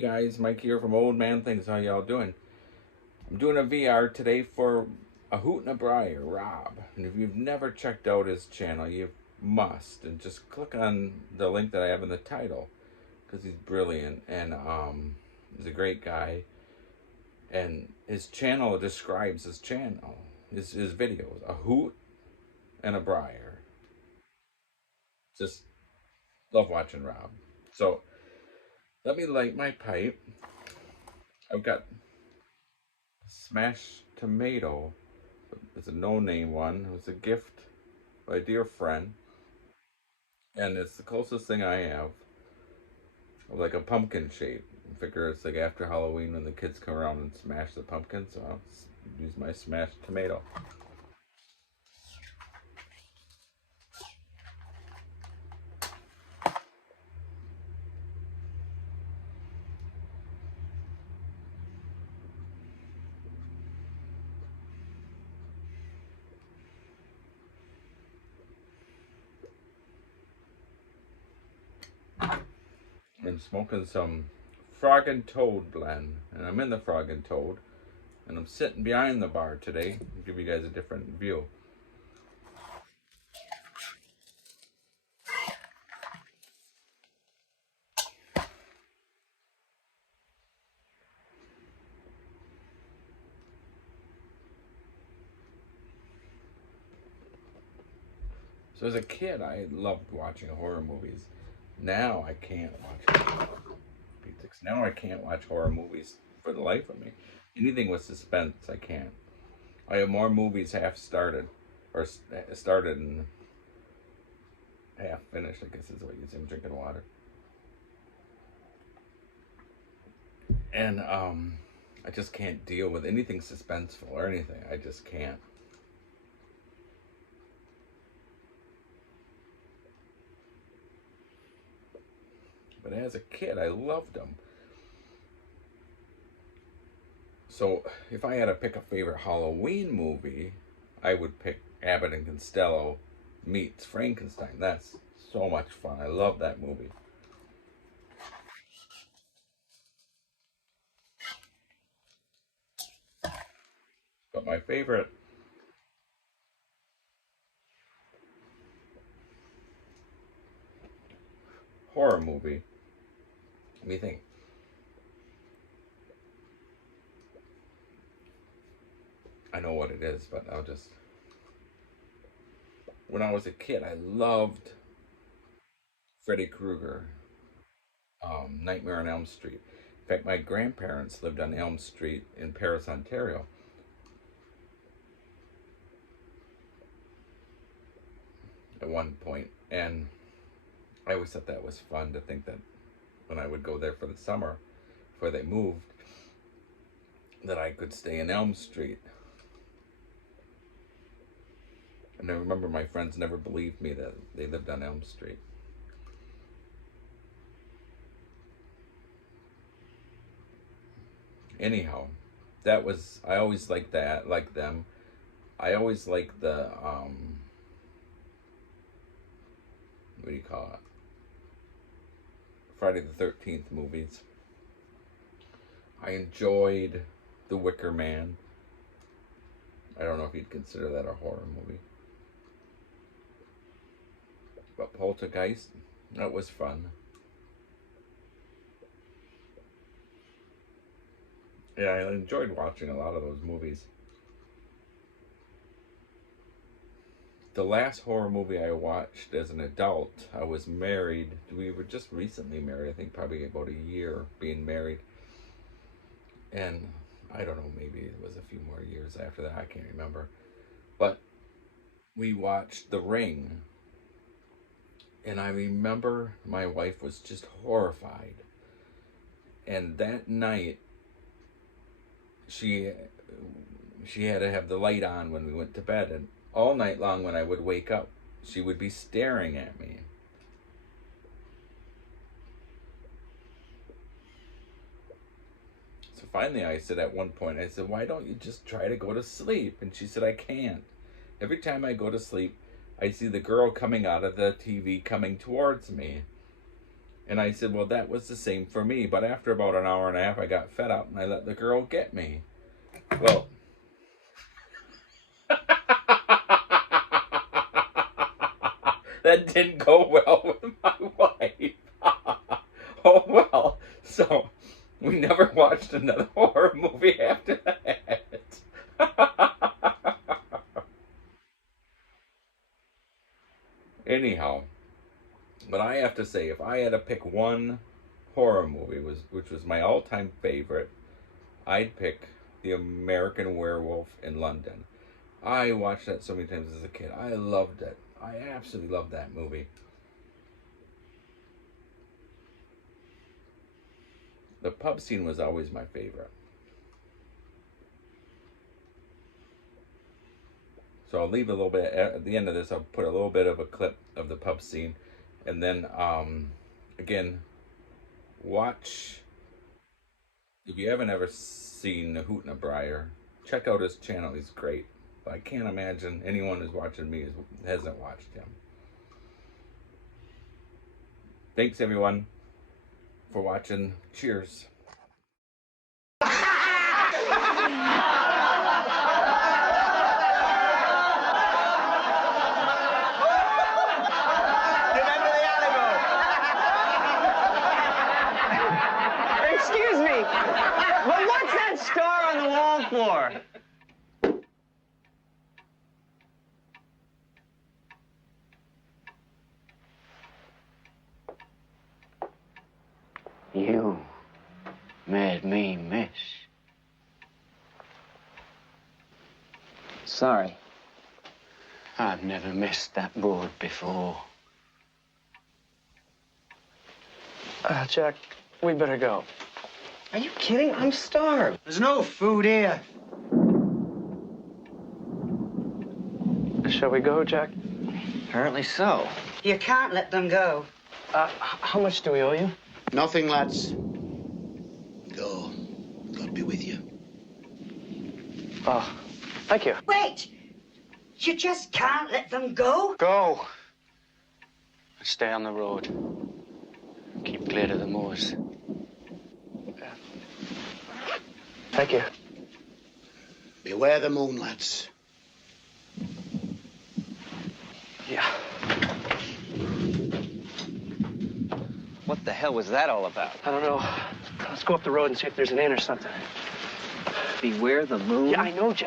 guys, Mike here from Old Man Things. How y'all doing? I'm doing a VR today for A Hoot and a Briar, Rob. And if you've never checked out his channel, you must. And just click on the link that I have in the title, because he's brilliant and he's a great guy. And his channel describes his channel, his videos, A Hoot and a Briar. Just love watching Rob. So let me light my pipe. I've got smashed tomato. It's a no-name one. It was a gift by a dear friend, and it's the closest thing I have of like a pumpkin shape. I figure it's like after Halloween when the kids come around and smash the pumpkin, so I'll use my smashed tomato. I'm smoking some Frog and Toad blend, and I'm in the Frog and Toad, and I'm sitting behind the bar today to give you guys a different view. So as a kid, I loved watching horror movies. Now I can't watch Now I can't watch horror movies for the life of me. Anything with suspense, I can't. I have more movies half started, or started and half finished, I guess is what you say. I'm drinking water. And I just can't deal with anything suspenseful or anything. I just can't. But as a kid, I loved them. So if I had to pick a favorite Halloween movie, I would pick Abbott and Costello meets Frankenstein. That's so much fun. I love that movie. But my favorite horror movie, let me think. I know what it is, but I'll just... When I was a kid, I loved Freddy Krueger, Nightmare on Elm Street. In fact, my grandparents lived on Elm Street in Paris, Ontario. At one point, and I always thought that was fun to think that when I would go there for the summer, before they moved, that I could stay in Elm Street. And I remember my friends never believed me that they lived on Elm Street. Anyhow, that was, I always liked that, like them. I always liked the, what do you call it? Friday the 13th movies. I enjoyed The Wicker Man. I don't know if you'd consider that a horror movie. But Poltergeist, that was fun. Yeah, I enjoyed watching a lot of those movies. The last horror movie I watched as an adult, I was married. We were just recently married, I think probably about a year being married. And I don't know, maybe it was a few more years after that, I can't remember. But we watched The Ring. And I remember my wife was just horrified. And that night, she had to have the light on when we went to bed. And all night long when I would wake up, she would be staring at me. So finally I said at one point, I said, why don't you just try to go to sleep? And she said, I can't. Every time I go to sleep, I see the girl coming out of the TV coming towards me. And I said, well, that was the same for me. But after about an hour and a half, I got fed up and I let the girl get me. Well, that didn't go well with my wife. Oh, well. So, we never watched another horror movie after that. Anyhow, but I have to say, if I had to pick one horror movie, which was my all-time favorite, I'd pick The American Werewolf in London. I watched that so many times as a kid. I loved it. I absolutely loved that movie. The pub scene was always my favorite. So I'll leave a little bit, at the end of this, I'll put a little bit of a clip of the pub scene. And then, again, watch, if you haven't ever seen A Hoot and a Briar, check out his channel. He's great. I can't imagine anyone who's watching me hasn't watched him. Thanks, everyone, for watching. Cheers. Excuse me, but what's that scar on the wall for? You made me miss. Sorry. I've never missed that board before. Jack, we better go. Are you kidding? I'm starved. There's no food here. Shall we go, Jack? Apparently so. You can't let them go. How much do we owe you? Nothing, lads. Go. God be with you. Oh, thank you. Wait! You just can't let them go? Go. And stay on the road. Keep clear to the moors. Thank you. Beware the moon, lads. Yeah. What the hell was that all about? I don't know. Let's go up the road and see if there's an inn or something. Beware the moon? Yeah, I know, Jack.